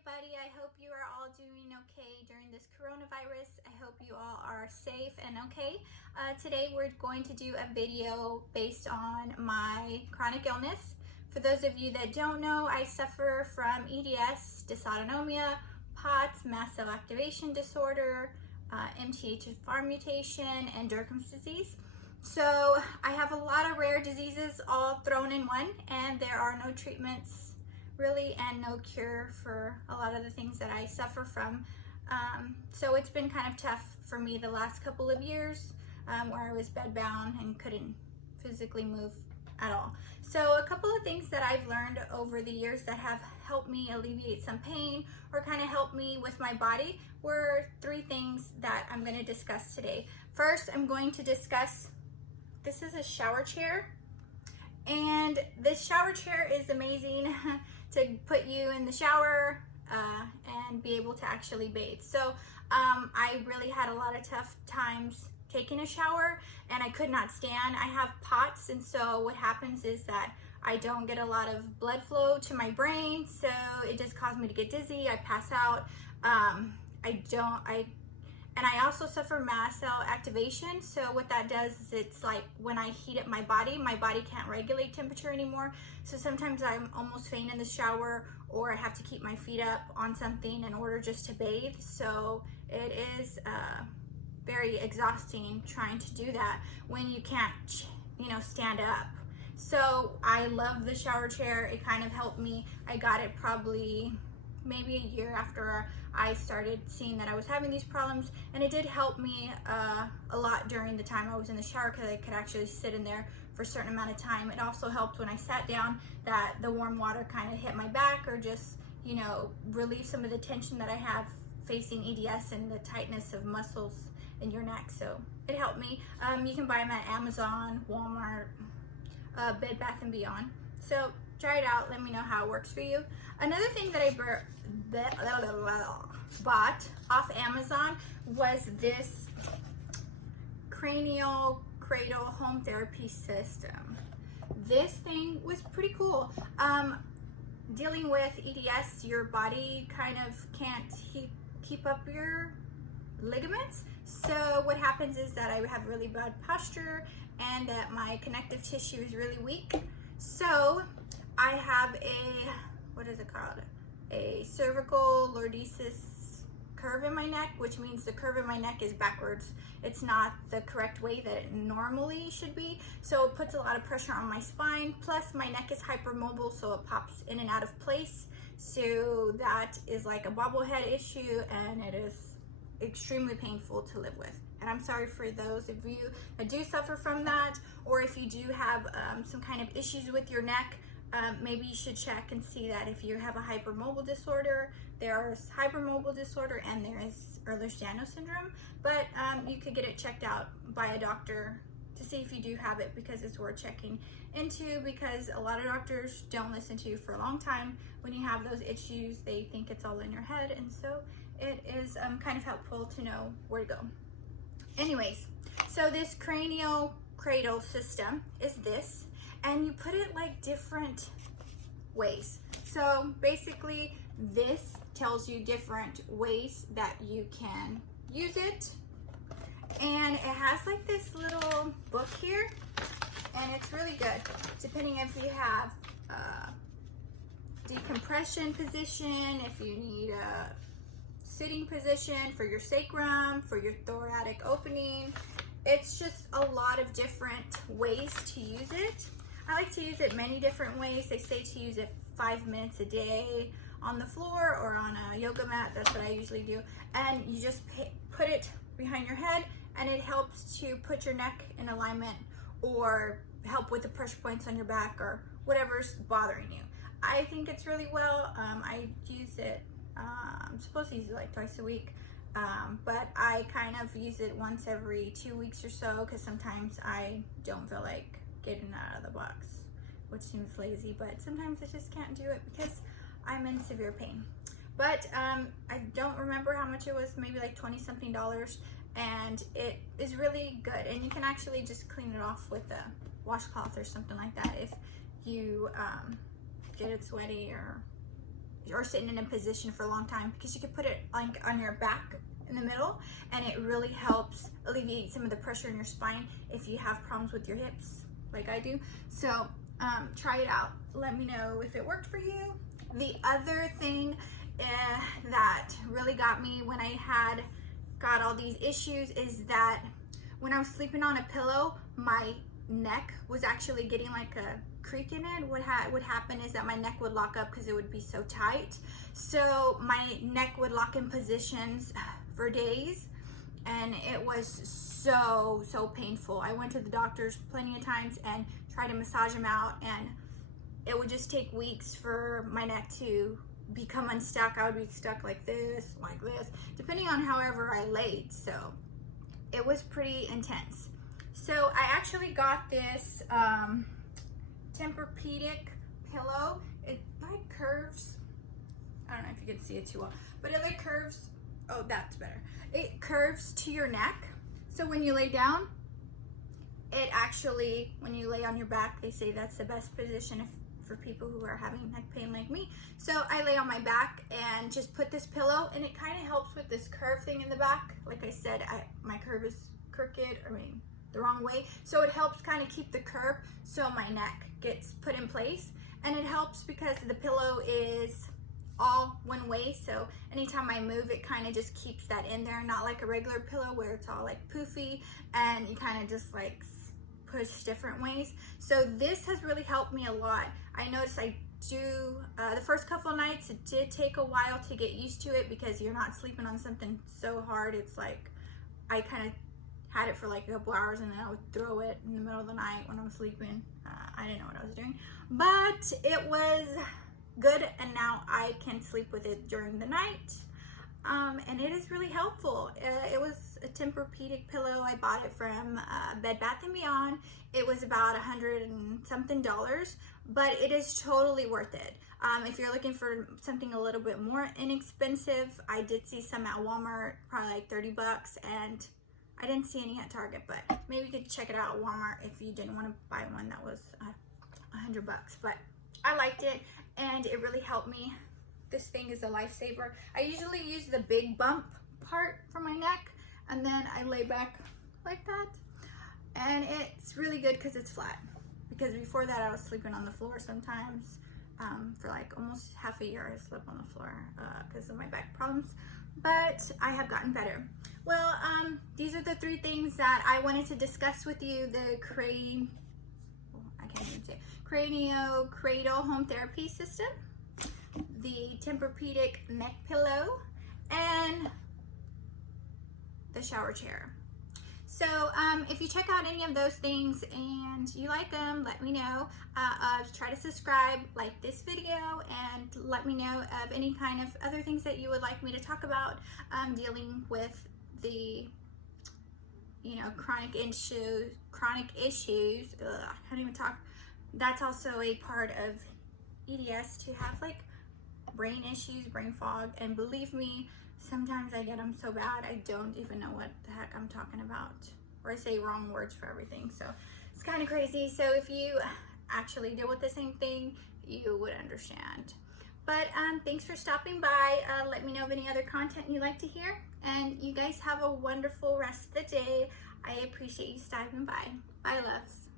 everybody. I hope you are all doing okay during this coronavirus. I hope you all are safe and okay. Today we're going to do a video based on my chronic illness. For those of you that don't know, I suffer from EDS, dysautonomia, POTS, mast cell activation disorder, MTHFR mutation, and Durkheim's disease. So I have a lot of rare diseases all thrown in one, and there are no treatments really and no cure for a lot of the things that I suffer from. So it's been kind of tough for me the last couple of years where I was bedbound and couldn't physically move at all. So a couple of things that I've learned over the years that have helped me alleviate some pain or kind of helped me with my body were three things that I'm going to discuss today. First, I'm going to discuss, this is a shower chair, and this shower chair is amazing to put you in the shower and be able to actually bathe. So I really had a lot of tough times taking a shower, and I could not stand. I have POTS, and so what happens is that I don't get a lot of blood flow to my brain, so it just caused me to get dizzy. I pass out. And I also suffer mast cell activation. So what that does is it's like when I heat up my body can't regulate temperature anymore. So sometimes I'm almost faint in the shower, or I have to keep my feet up on something in order just to bathe. So it is very exhausting trying to do that when you can't, stand up. So I love the shower chair. It kind of helped me. I got it probably maybe a year after I started seeing that I was having these problems, and it did help me a lot during the time I was in the shower because I could actually sit in there for a certain amount of time. It also helped when I sat down that the warm water kind of hit my back, or just relieve some of the tension that I have facing EDS and the tightness of muscles in your neck. So it helped me. You can buy them at Amazon, Walmart, Bed Bath & Beyond. So try it out. Let me know how it works for you. Another thing that I bought off Amazon was this cranial cradle home therapy system. This thing was pretty cool. Dealing with EDS, your body kind of can't keep up your ligaments. So what happens is that I have really bad posture and that my connective tissue is really weak. So I have a cervical lordosis curve in my neck, which means the curve in my neck is backwards. It's not the correct way that it normally should be. So it puts a lot of pressure on my spine. Plus my neck is hypermobile, so it pops in and out of place. So that is like a bobblehead issue, and it is extremely painful to live with. And I'm sorry for those of you that do suffer from that, or if you do have some kind of issues with your neck. Maybe you should check and see that if you have a hypermobile disorder. There's hypermobile disorder and there is Ehlers-Danlos syndrome, but you could get it checked out by a doctor to see if you do have it, because it's worth checking into, because a lot of doctors don't listen to you for a long time. When you have those issues, they think it's all in your head, and so it is kind of helpful to know where to go. Anyways, so this cranial cradle system is this, and you put it like different ways. So basically this tells you different ways that you can use it, and it has like this little book here, and it's really good depending if you have decompression position, if you need a sitting position for your sacrum, for your thoracic opening. It's just a lot of different ways to use it. I like to use it many different ways. They say to use it 5 minutes a day on the floor or on a yoga mat. That's what I usually do. And you just put it behind your head, and it helps to put your neck in alignment or help with the pressure points on your back or whatever's bothering you. I think it's really well. I use it, I'm supposed to use it like twice a week. But I kind of use it once every 2 weeks or so, because sometimes I don't feel like getting out of the box, which seems lazy, but sometimes I just can't do it because I'm in severe pain. But I don't remember how much it was, maybe like 20 something dollars, and it is really good. And you can actually just clean it off with a washcloth or something like that if you get it sweaty or or sitting in a position for a long time, because you could put it like on your back in the middle, and it really helps alleviate some of the pressure in your spine if you have problems with your hips like I do. So try it out. Let me know if it worked for you. The other thing that really got me when I got all these issues is that when I was sleeping on a pillow, my neck was actually getting like a creak in it. What would happen is that my neck would lock up because it would be so tight. So my neck would lock in positions for days, and it was so painful. I went to the doctors plenty of times and tried to massage them out, and it would just take weeks for my neck to become unstuck. I would be stuck like this, depending on however I laid. So it was pretty intense. So I actually got this Tempur-Pedic pillow. It like curves. I don't know if you can see it too well, but it like curves. Oh, that's better. It curves to your neck. So when you lay down, it actually, when you lay on your back, they say that's the best position for people who are having neck pain like me. So I lay on my back and just put this pillow, and it kind of helps with this curve thing in the back. Like I said, my curve is crooked, the wrong way. So it helps kind of keep the curve so my neck gets put in place. And it helps because the pillow is all one way, so anytime I move, it kind of just keeps that in there, not like a regular pillow where it's all like poofy and you kind of just like push different ways. So this has really helped me a lot. I noticed I do the first couple of nights, it did take a while to get used to it because you're not sleeping on something so hard. It's like I kind of had it for like a couple hours, and then I would throw it in the middle of the night when I'm sleeping. I didn't know what I was doing, but it was good, and now I can sleep with it during the night, and it is really helpful. It was a Tempur-Pedic pillow. I bought it from Bed Bath & Beyond. It was about $100 and something, but it is totally worth it. If you're looking for something a little bit more inexpensive, I did see some at Walmart, probably like 30 bucks, and I didn't see any at Target, but maybe you could check it out at Walmart if you didn't want to buy one that was $100 bucks. But I liked it, and it really helped me. This thing is a lifesaver. I usually use the big bump part for my neck, and then I lay back like that, and it's really good because it's flat. Because before that, I was sleeping on the floor sometimes. For like almost half a year, I slept on the floor because of my back problems, but I have gotten better. Well, these are the 3 things that I wanted to discuss with you: the Cranio Cradle Home Therapy System, the Tempur-Pedic neck pillow, and the shower chair. So if you check out any of those things and you like them, let me know. Try to subscribe, like this video, and let me know of any kind of other things that you would like me to talk about dealing with the chronic issues. Ugh, I can't even talk. That's also a part of EDS, to have like brain issues, brain fog, and believe me, sometimes I get them so bad I don't even know what the heck I'm talking about, or I say wrong words for everything. So it's kind of crazy. So if you actually deal with the same thing, you would understand. But thanks for stopping by. Let me know of any other content you'd like to hear, and you guys have a wonderful rest of the day. I appreciate you stopping by. Bye, loves.